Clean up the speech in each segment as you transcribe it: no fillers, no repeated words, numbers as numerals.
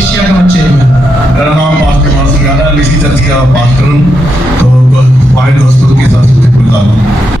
Asia का chairman. मेरा नाम पास्टर मासिक गाना मिसी चर्च का पास्टर हूँ, तो वाइड हॉस्पिटल के साथ जुड़ा हूँ।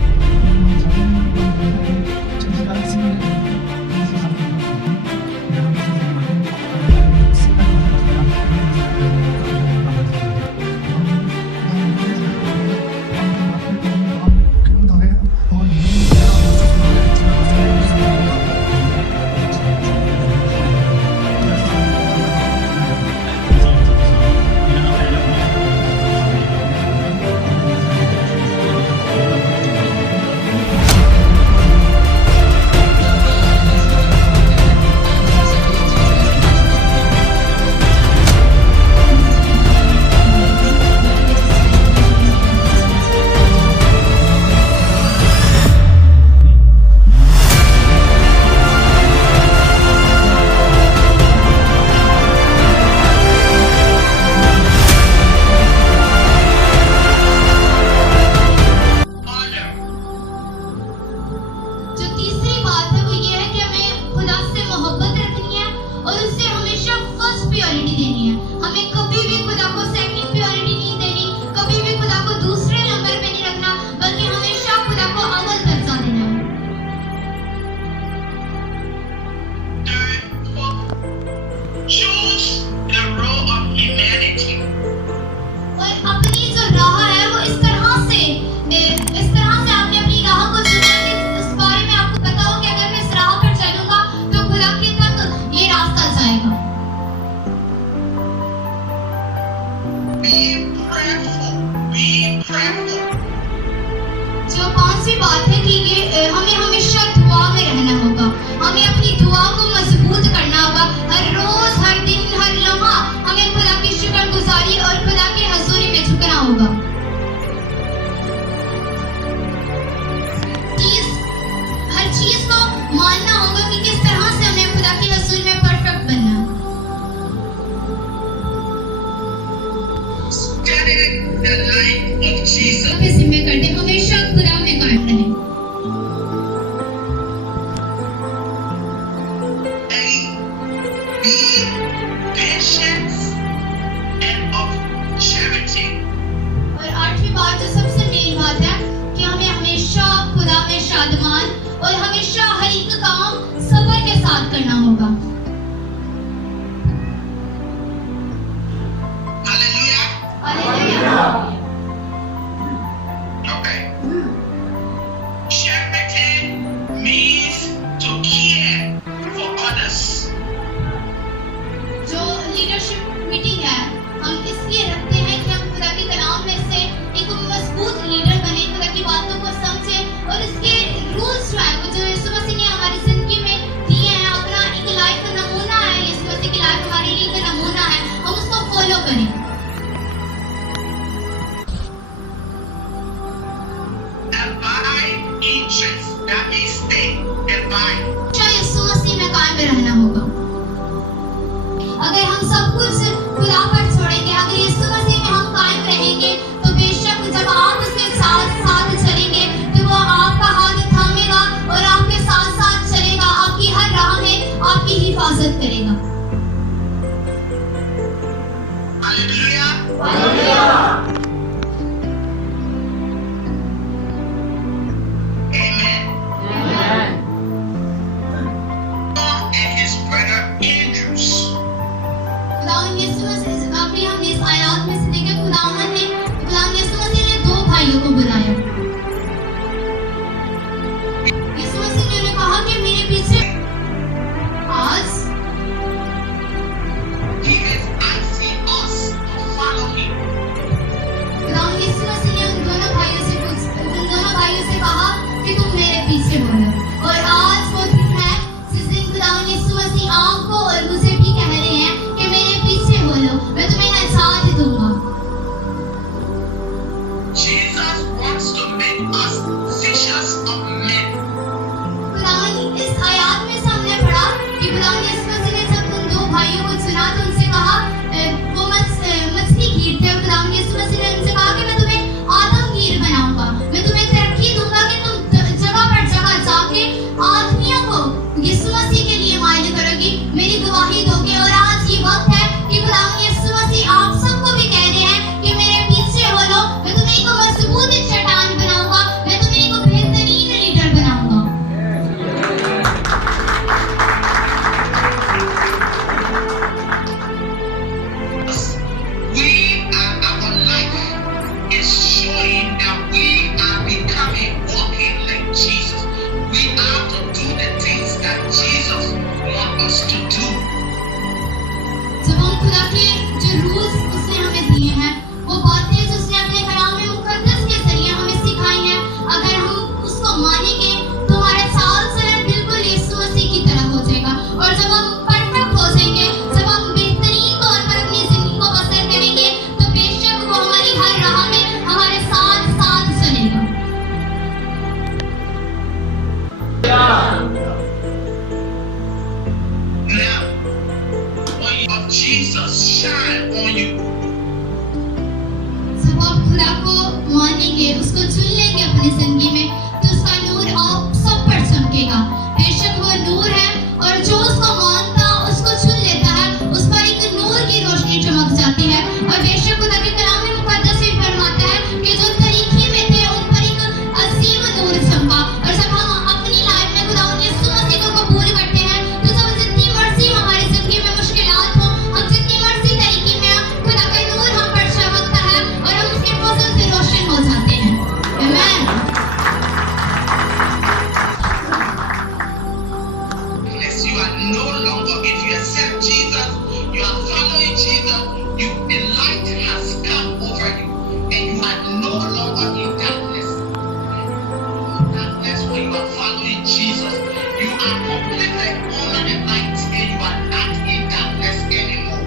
darkness when you are following Jesus. You are completely under the light and you are not in darkness anymore.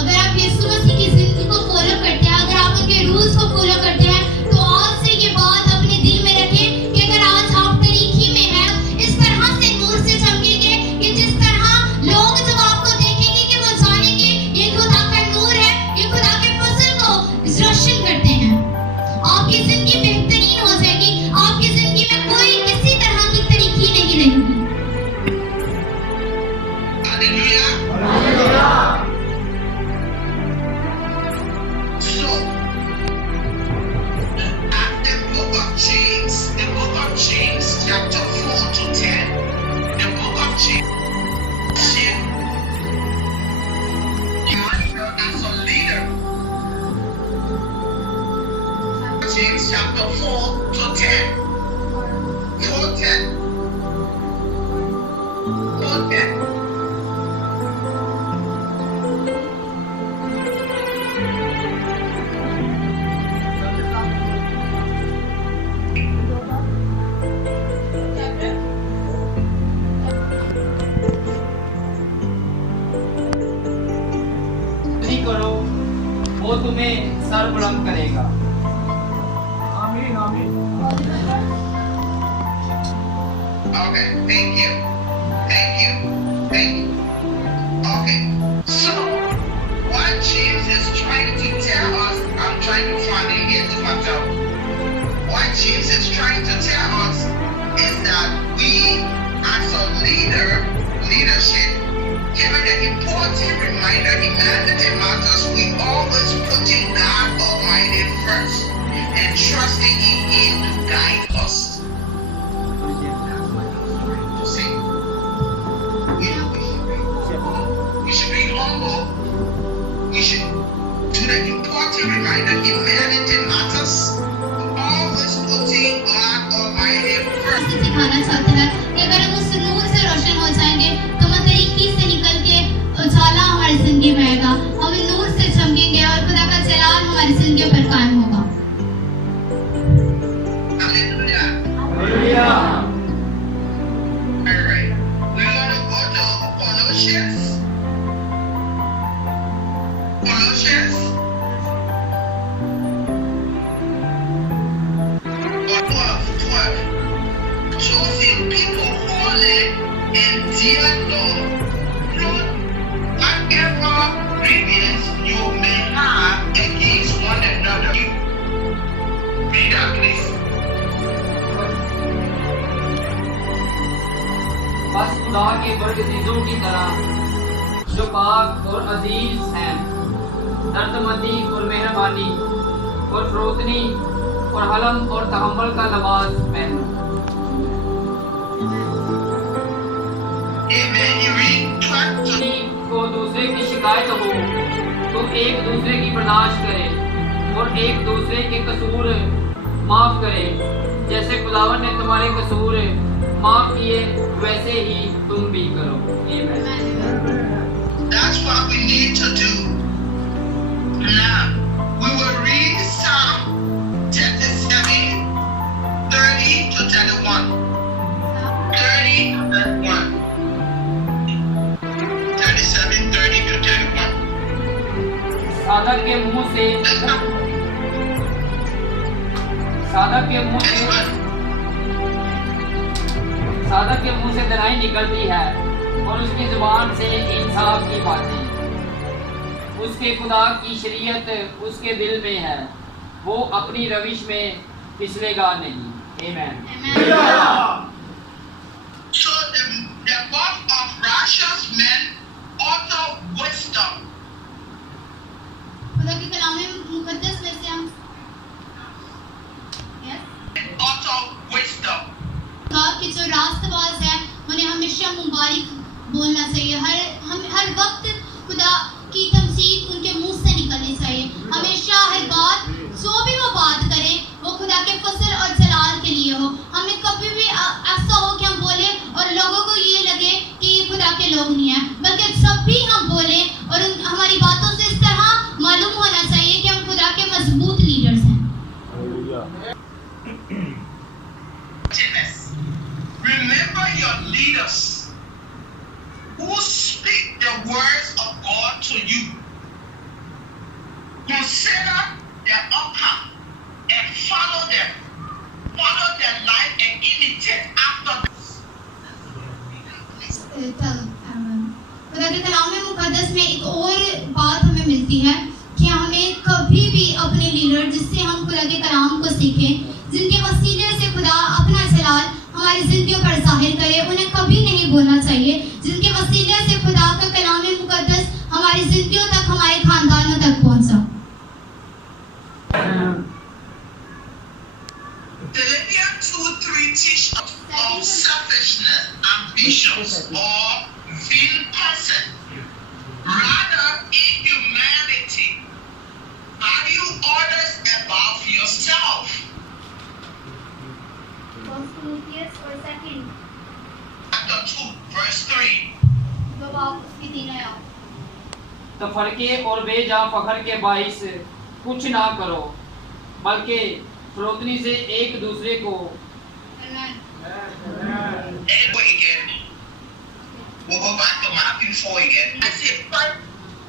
अगर आप यीशु मसीह की जिंदगी को फॉलो करते हैं, अगर आप उनके रूल्स को फॉलो करते हैं, तो आज से ये बात अपने दिल में रखें कि अगर आज आप तरीकी में हैं, इस तरह से नूर से चमकेंगे कि जिस तरह लोग जब आपको देखेंगे कि वो जानेंगे ये खुदा का नूर है, ये खुदा के फजल को रोशन करते हैं। आपकी जिंदगी बेहतरीन हो जाएगी, आपकी जिंदगी में कोई किसी तरह की तरीकी नहीं रहेगी। Hallelujah. So, at the book of James, chapter 4 to 10, the book of James, as a leader. James chapter 4 to 10. 4:10. 4:10. नहीं करो, वो तुम्हें सर बुलंद करेगा। आमीन आमीन। Okay, thank you. Okay, so what James is trying to tell us, I'm trying to find it here to myself. What James is trying to tell us is that we, as a leadership, given an important reminder in mandatory matters, we always putting God Almighty first and trusting in Him to guide us. See, we should be humble. We should do the important reminder in mandatory matters, always putting God Almighty first. सिखाना चाहते हैं कि अगर हम उस नूर से रोशन हो जाएंगे तो हम तरीकी से निकल के उजाला हमारी जिंदगी में आएगा, हम नूर से चमकेंगे और खुदा का जलाल हमारी जिंदगी पर कायम होगा। Hallelujah. Hallelujah. All right. We're going to go to Colossians. Colossians 12. Choosing people holy and dear Lord, whatever grievance you may have against one another. Read that, please. बस खुदा के बरगजीजों की तरह जो पाक और अजीज हैं, दर्दमंदी और मेहरबानी और फरोतनी और हलम और तहम्मुल का लिबास पहनो। Amen. You read 12 to किसी को दूसरे की शिकायत हो तो एक दूसरे की बर्दाश्त करे और एक दूसरे के कसूर माफ करे, जैसे खुदावन ने तुम्हारे कसूर माफ किए वैसे ही तुम भी करो। आमीन। That's what we need to do. Now, we will read Psalm 37, 30 to 31. 30 to 31. 37, 30 to 31. साधक के मुंह से That's what. साधक के मुंह से दराई निकलती है और उसकी जुबान से इंसाफ की बातें। उसके खुदा की शरीयत उसके दिल में है, वो अपनी रविश में फिसलेगा नहीं। आमीन। So the mouth of righteous men utter wisdom. खुदा के कलाम मुकद्दस में से हम Utter wisdom. कहा कि जो रास्तबाज है उन्हें हमेशा मुबारक बोलना चाहिए। हर वक्त खुदा की तमसीद उनके मुंह से निकलनी चाहिए। हमेशा हर बात जो भी वो बात करे वो खुदा के फजल और जलाल के लिए हो। हमें कभी भी ऐसा हो कि हम बोले और लोगों को ये लगे कि ये खुदा के लोग नहीं है, बल्कि जब भी हम बोले और हमारी बातों से इस तरह मालूम होना चाहिए कि हम खुदा के मजबूत लीडर्स हैं। emptiness. Remember your leaders who speak the words of God to you. Consider their outcome and follow them. Follow their life and imitate after them. खुदा के कलाम मुक़द्दस में एक और बात हमें मिलती है कि हमें कभी भी अपने लीडर जिससे हम खुदा के कलाम को सीखें, जिनके वसीले से खुदा अपना जलाल हमारी जिंदगियों पर जाहिर करे, उन्हें कभी नहीं बोलना चाहिए। जिनके वसीले से खुदा का कलाम मुक़द्दस हमारी जिंदगियों तक, हमारे खानदानों तक पहुंचा। Philippians 2:3 teach of selfishness, ambitions, or vain person. Rather, in humanity, value others above yourself. Chapter 2, verse 3. तफरके और बेजा फखर के बाइस कुछ ना करो, बल्कि फरोतनी से एक दूसरे को We'll go back to Matthew 4 again. I said, but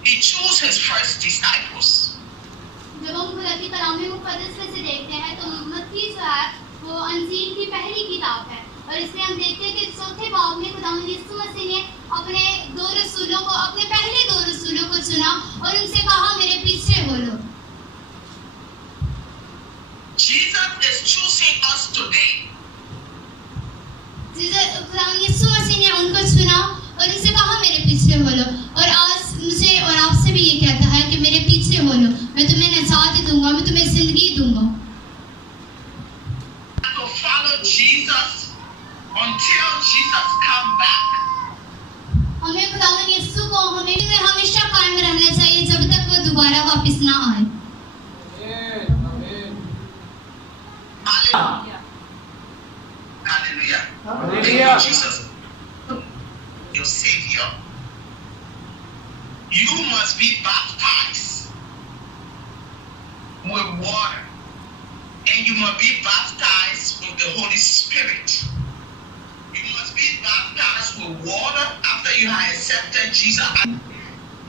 he chose his first disciples. जब हम खुदा की कलाम मुक़द्दस में से देखते हैं तो मत्ती जो है वो अंजील की पहली किताब है, और इसमें हम देखते हैं कि चौथे बाब में खुदावंद यीशु मसीह ने अपने पहले दो रसूलों को चुना और उनसे कहा मेरे पीछे बोलो। Jesus is choosing us today. खुदावंद यीशु मसीह ने उनको चुना और उनसे कहा मेरे पीछे बोलो, और आज मुझे और आपसे भी ये कहता है कि मेरे पीछे बोलो, मैं तुम्हें निजात दूंगा, मैं तुम्हें जिंदगी दूंगा। To follow Jesus until Jesus come back. हमें खुदावंद यीशु को हमेशा कायम रहना चाहिए जब तक वो दोबारा वापस ना आए। Hallelujah. Thank you, Jesus. Your Savior. You must be baptized with water, and you must be baptized with the Holy Spirit. You must be baptized with water after you have accepted Jesus.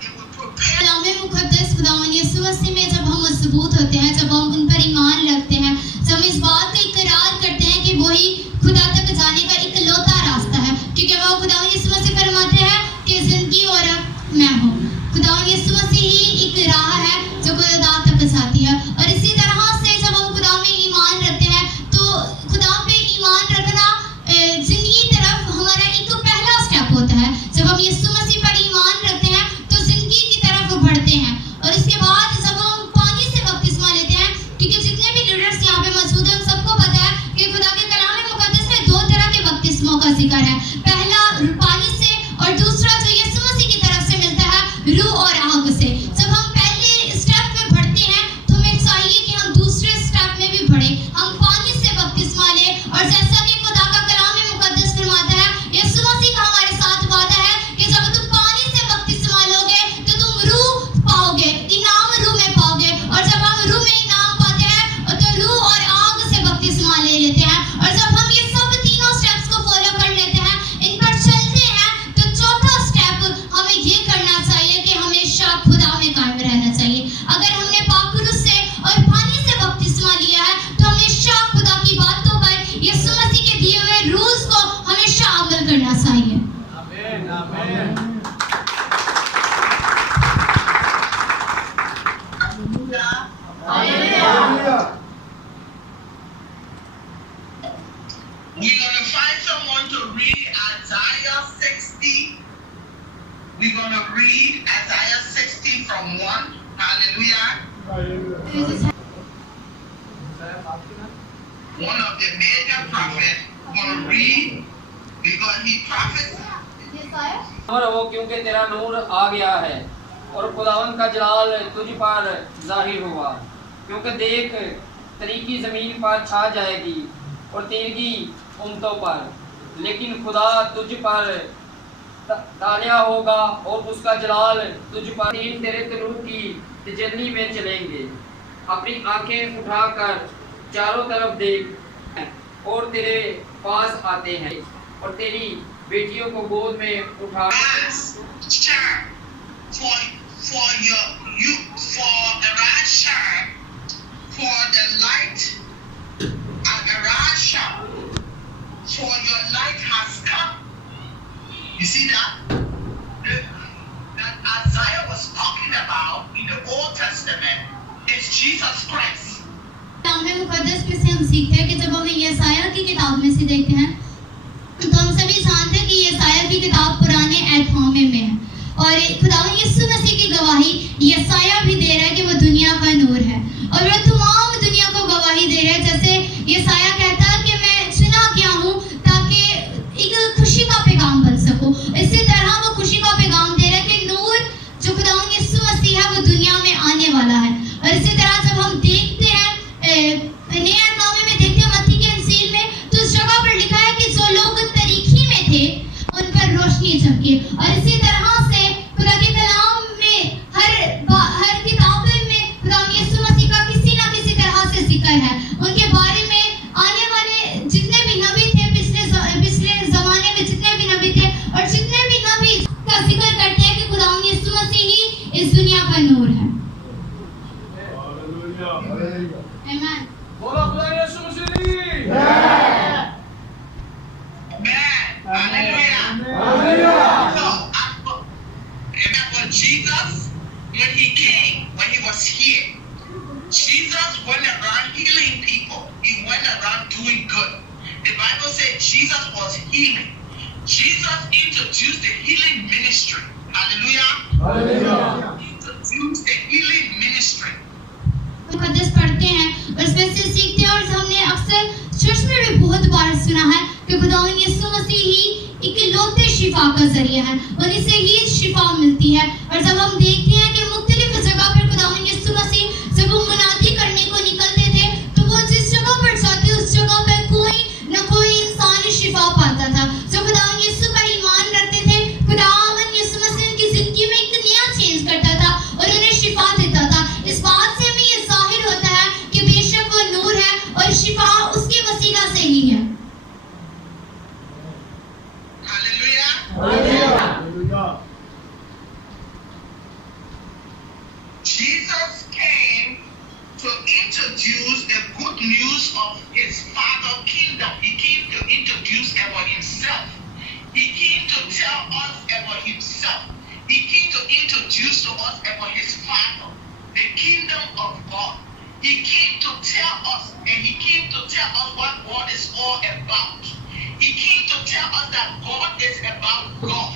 It will prepare. कलाम मुक़द्दस खुदावंद यीशु मसीह में जब हम मजबूत होते हैं, जब हम उन पर ईमान रखते हैं, जब हम इस बात का इकरार करते हैं कि वही खुदा तक जाने का इकलौता रास्ता है, क्योंकि वो खुदावंद यीशु मसीह फरमाते हैं कि जिंदगी और मैं हूँ। खुदावंद यीशु मसीह ही एक राह है जो खुदा तक जाती है, और इसी तरह से जब हम खुदा में ईमान रखते हैं तो खुदा पे ईमान रखना जिंदगी तरफ हमारा एक पहला स्टेप होता है। जब हम यीशु मसीह पर ईमान रखते हैं तो जिंदगी की तरफ बढ़ते हैं, और इसके बाद जब हम पानी से बपतिस्मा लेते हैं, क्योंकि जितने भी लीडर्स यहाँ पे मौजूद हैं सबको पता है कि खुदा के कलाम मुक़द्दस में दो तरह के बपतिस्मों का जिक्र है, पहला पानी से और दूसरा जो यीशु मसीह की तरफ से मिलता है रूह और आग से। जब हम पहले स्टेप में बढ़ते हैं तो हमें चाहिए कि हम दूसरे स्टेप में भी बढ़े, हम पानी से बपतिस्मा लें, और जैसा कि खुदा का कलाम मुक़द्दस फरमाता है, यीशु मसीह का हमारे साथ वादा है कि जब तुम पानी से बपतिस्मा लोगे तो तुम रूह पाओगे, इनाम रूह में पाओगे, और जब हम रूह में इनाम पाते हैं तो रूह और आग से बपतिस्मा ले लेते हैं, और जब हम ये सब तीनों स्टेप्स को फॉलो कर लेते हैं, इन पर चलते हैं, तो चौथा स्टेप हमें ये करना चाहिए कि हमेशा खुदा में कायम रहना चाहिए। अगर हमने पाकुरुस से और पानी से बपतिस्मा लिया है तो हमेशा खुदा की बातों पर, यीशु मसीह के दिए हुए रूल्स को हमेशा अमल करना चाहिए। आमीन, आमीन। We're going to find someone to read Isaiah 60. We're going to read Isaiah 60 from 1. Hallelujah. One of the major prophets. We're going to read because he prophesied. और वो क्योंकि तेरा नूर आ गया है और खुदावंद का जलाल तुझ पर जाहिर हुआ, क्योंकि देख तरीकी ज़मीन पर छा जाएगी और तेरगी उम्मतों पर, लेकिन खुदा तुझ पर तालिया होगा और उसका जलाल तुझ पर। तेरे तनूर की तजल्ली में चलेंगे, अपनी आंखें उठाकर चारों तरफ देख, और तेरे पास आते हैं और तेरी बेटियों को गोद में उठा shine for arise shine for the light and arise shine for your light has come. You see that Isaiah was talking about in the Old Testament is Jesus Christ. कलाम मुकद्दस में से हम सीखते हैं कि जब हम यशायाह की किताब में से देखते हैं तो हम सभी जानते हैं कि यशायाह की किताब पुराने एतनामे में है और खुदावंद यीशु मसीह की गवाही यशायाह भी दे रहा है कि वो दुनिया का नूर है और वो तमाम दुनिया को गवाही दे रहा है। जैसे यशायाह कहता है कि मैं चुना गया हूँ ताकि एक खुशी का पैगाम बन सकूं, इसी तरह वो खुशी का पैगाम दे रहा है कि नूर जो खुदावंद यीशु मसीह है वो दुनिया में आने वाला है। और इसी तरह जब हम देखते हैं नए एतनामे में देखते हैं मत्ती के इंजील में तो उस जगह पर लिखा है कि जो लोग तरीखी में थे उन पर रोशनी चमकी। और इसी तरह से खुदा के कलाम में हर किताब में खुदा यीशु मसीह का किसी ना किसी तरह से जिक्र है। उनके बारे में आने वाले जितने भी नबी थे पिछले जमाने में जितने भी नबी थे और जितने भी नबी का जिक्र करते हैं कि खुदा यीशु मसीह ही इस दुनिया का नूर है। आमीन। बोलो खुदा यीशु मसीह। Hallelujah. So, remember Jesus, when he came, when he was here, Jesus went around healing people. He went around doing good. The Bible said Jesus was healing. Jesus introduced the healing ministry. Hallelujah. Hallelujah. He introduced the healing ministry. मुकद्दस पढ़ते हैं और इसमें से सीखते हैं और हमने अक्सर चर्च में भी बहुत बार सुना है कि खुदावंद यीशु मसीह ही इकलौते शिफा का जरिया है और इसे ही शिफा मिलती है। और जब हम देखते हैं कि मुख्तलिफ जगह पर खुदावंद यीशु मसीह जब वो मुनादी करने को निकलते थे तो वो जिस जगह पर जाते उस जगह पर कोई न कोई इंसान शिफा पाता था। जो खुदावंद यीशु पर ईमान रखते थे खुदावंद यीशु मसीह उनकी जिंदगी में एक नया चेंज करता था और उन्हें शिफा देता था। इस बात से हमें ये जाहिर होता है कि बेशक वो नूर है और शिफा उसके वसीला से ही है। Hallelujah. Jesus came to introduce the good news of his Father's kingdom. He came to introduce about himself. He came to tell us about himself. He came to introduce to us about his Father, the kingdom of God. He came to tell us, and he came to tell us what God is all about. He came to tell us that God is about God.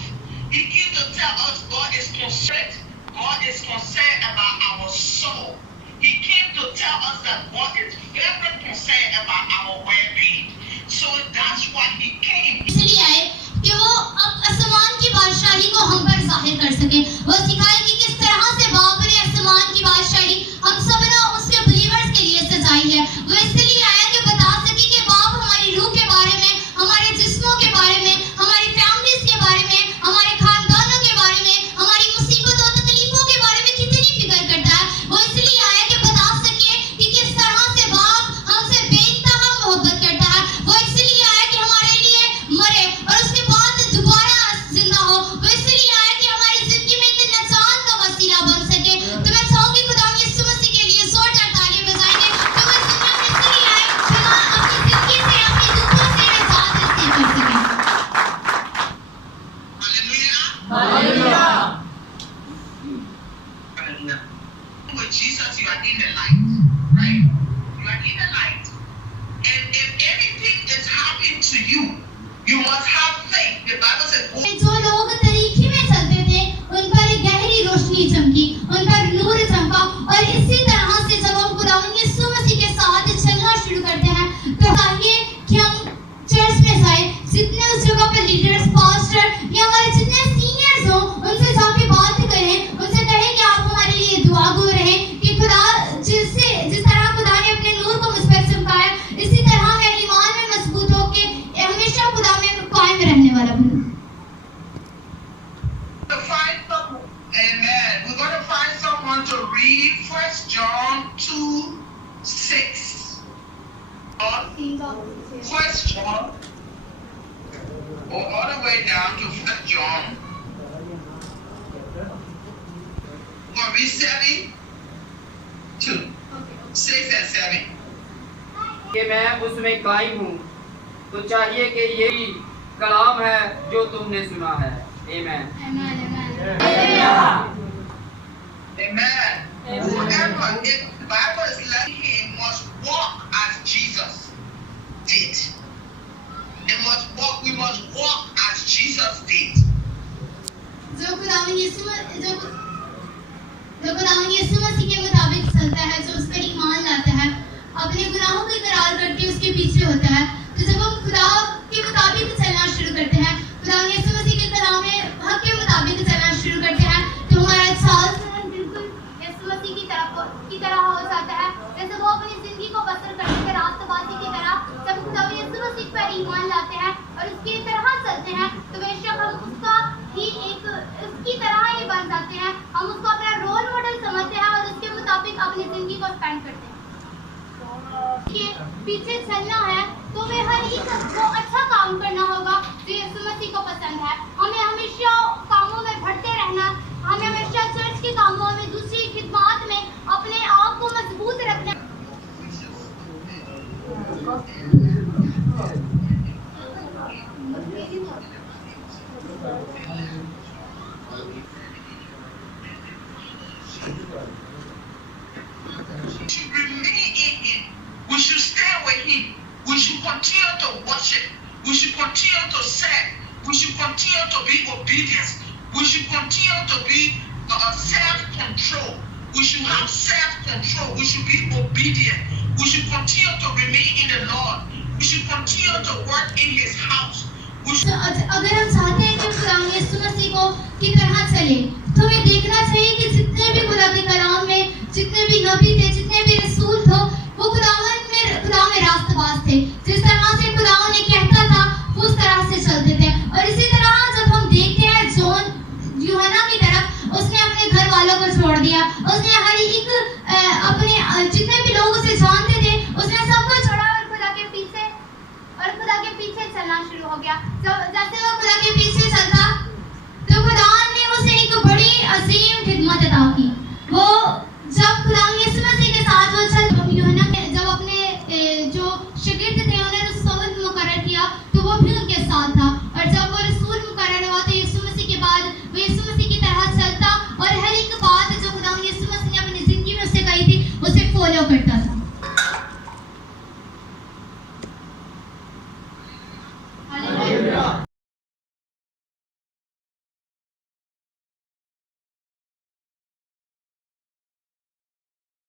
He came to tell us God is concerned. God is concerned about our soul. He came to tell us that God is very concerned about our well-being. So that's why he came. इसलिए आए कि वो अब आसमान की बादशाही को हम पर जाहिर कर सके। वो सिखाए कि किस तरह से बाप ने आसमान की बादशाही हम सब ना उसके बिलीवर्स के लिए सजाई है। वो इसलिए आया कि बता सके कि बाप हमारी रूह के बारे में, हमारे जिस्मों के बारे में, हमारी फैमिलीज के बारे में, हमारे खानदानों के बारे में, हमारी मुसीबतों और तकलीफों के बारे में कितनी फिक्र करता है। वो इसलिए आया कि बता सके कि किस तरह से बाप हमसे बेइंतहा मोहब्बत करता है। वो इसलिए आया कि हमारे लिए मरे और उसके बाद दोबारा जिंदा हो। वो इसलिए आया कि हमारी जिंदगी में एक नजात का वसीला बन सके। तो मैं चाहूंगी खुदा यीशु मसीह के लिए जोरदार तालियां बजाएंगे कि वो इस दुनिया में इसलिए आए कि हम अपनी जिंदगी से, अपने दुखों से नजात हासिल कर सकें। Hallelujah. Hallelujah. With Jesus, you are in the light, right? You are in the light. And if anything is happening to you, you must have faith. The Bible says, जो लोग तरीखी में चलते थे उन पर एक गहरी रोशनी चमकी, उन पर नूर चमका। और इसी तरह से जब हम खुदावंद यीशु मसीह के साथ चलना शुरू करते हैं तो चाहिए कि हम चर्च में जाए, जितने उस जगह पर लीडर्स, पास्टर या हमारे जितने सीनियर्स हो उनसे जाके बात करें, उनसे कहें कि आप हमारे लिए दुआ गो रहें कि खुदा जिस तरह खुदा ने अपने नूर को मुझ पर चमकाया इसी तरह मैं ईमान में मजबूत होके हमेशा खुदा में कायम रहने वाला बनूं। to find someone. Amen. We're going to find someone to read 1 John 2:6. 1 way down to 1 John. Or read 7 to 6 and 7. कि मैं उसमें कायम हूँ, तो चाहिए कि यही कलाम है जो तुमने सुना है। आमीन। Amen. Whoever, if the Bible is letting him, must walk as Jesus did. It must walk, we must walk as Jesus did. जो खुदावंद यीशु मसीह के मुताबिक चलता है, जो उस पर ईमान लाता है, अपने गुनाहों को इकरार करके उसके पीछे होता है, तो जब हम खुदा के मुताबिक चलना शुरू करते हैं, खुदावंद यीशु मसीह के कलाम में हक के मुताबिक चलना शुरू करते हैं, तो हमारा चाल चलन बिल्कुल यीशु मसीह की तरह हो जाता है। जैसे वो अपनी जिंदगी को बसर करते थे रास्तबाजी की तरह, जब खुदावंद यीशु मसीह पर ईमान लाते हैं और उसकी तरह चलते हैं, तो बेशक हम उसकी तरह ही बन जाते हैं। हम उसको अपना रोल मॉडल समझते हैं और उसके मुताबिक अपनी जिंदगी को स्पेंड करते हैं। के पीछे चलना है तो हमें हर एक वो अच्छा काम करना होगा जो यीशु मसीह को पसंद है। हमें हमेशा कामों में बढ़ते रहना, हमें हमेशा चर्च के कामों में, दूसरी खिदमत में अपने आप को मजबूत रखना। We should remain in him. We should stay with him. We should continue to worship. We should continue to serve. We should continue to be obedient. We should continue to be self-control. We should have self-control. We should be obedient. We should continue to remain in the Lord. We should continue to work in his house. अगर हम चाहते हैं कि खुदावंद यीशु मसीह को की तरह चले, तो हमें देखना चाहिए कि जितने भी खुदा के कलाम में जितने भी नबी थे, जितने भी रसूल थे, वो खुदा में रास्तबाज थे। जिस तरह से खुदा ने कहता था वो उस तरह से चलते थे। और इसी तरह जब हम देखते हैं यूहन्ना की तरफ, उसने अपने घर वालों को छोड़ दिया, उसने हर एक अपने जितने भी लोग उसे जानते थे उसने सबको छोड़ा और खुदा के पीछे चलना शुरू हो गया। जैसे वो खुदा के पीछे चलता तो खुदा ने उसे एक बड़ी अजीम खिदमत अता की। वो जब खुदा यीशु मसीह के साथ वो चल, यूहन्ना जब अपने जो शागिर्द थे उन्हें रसूल मुकर्रर किया तो वो भी उनके साथ था। और जब वो रसूल मुकर्रर हुआ तो यीशु मसीह के बाद वो यीशु मसीह की तरह चलता और हर एक बात जो खुदा यीशु मसीह ने अपनी जिंदगी में उससे कही थी उसे फॉलो करता था।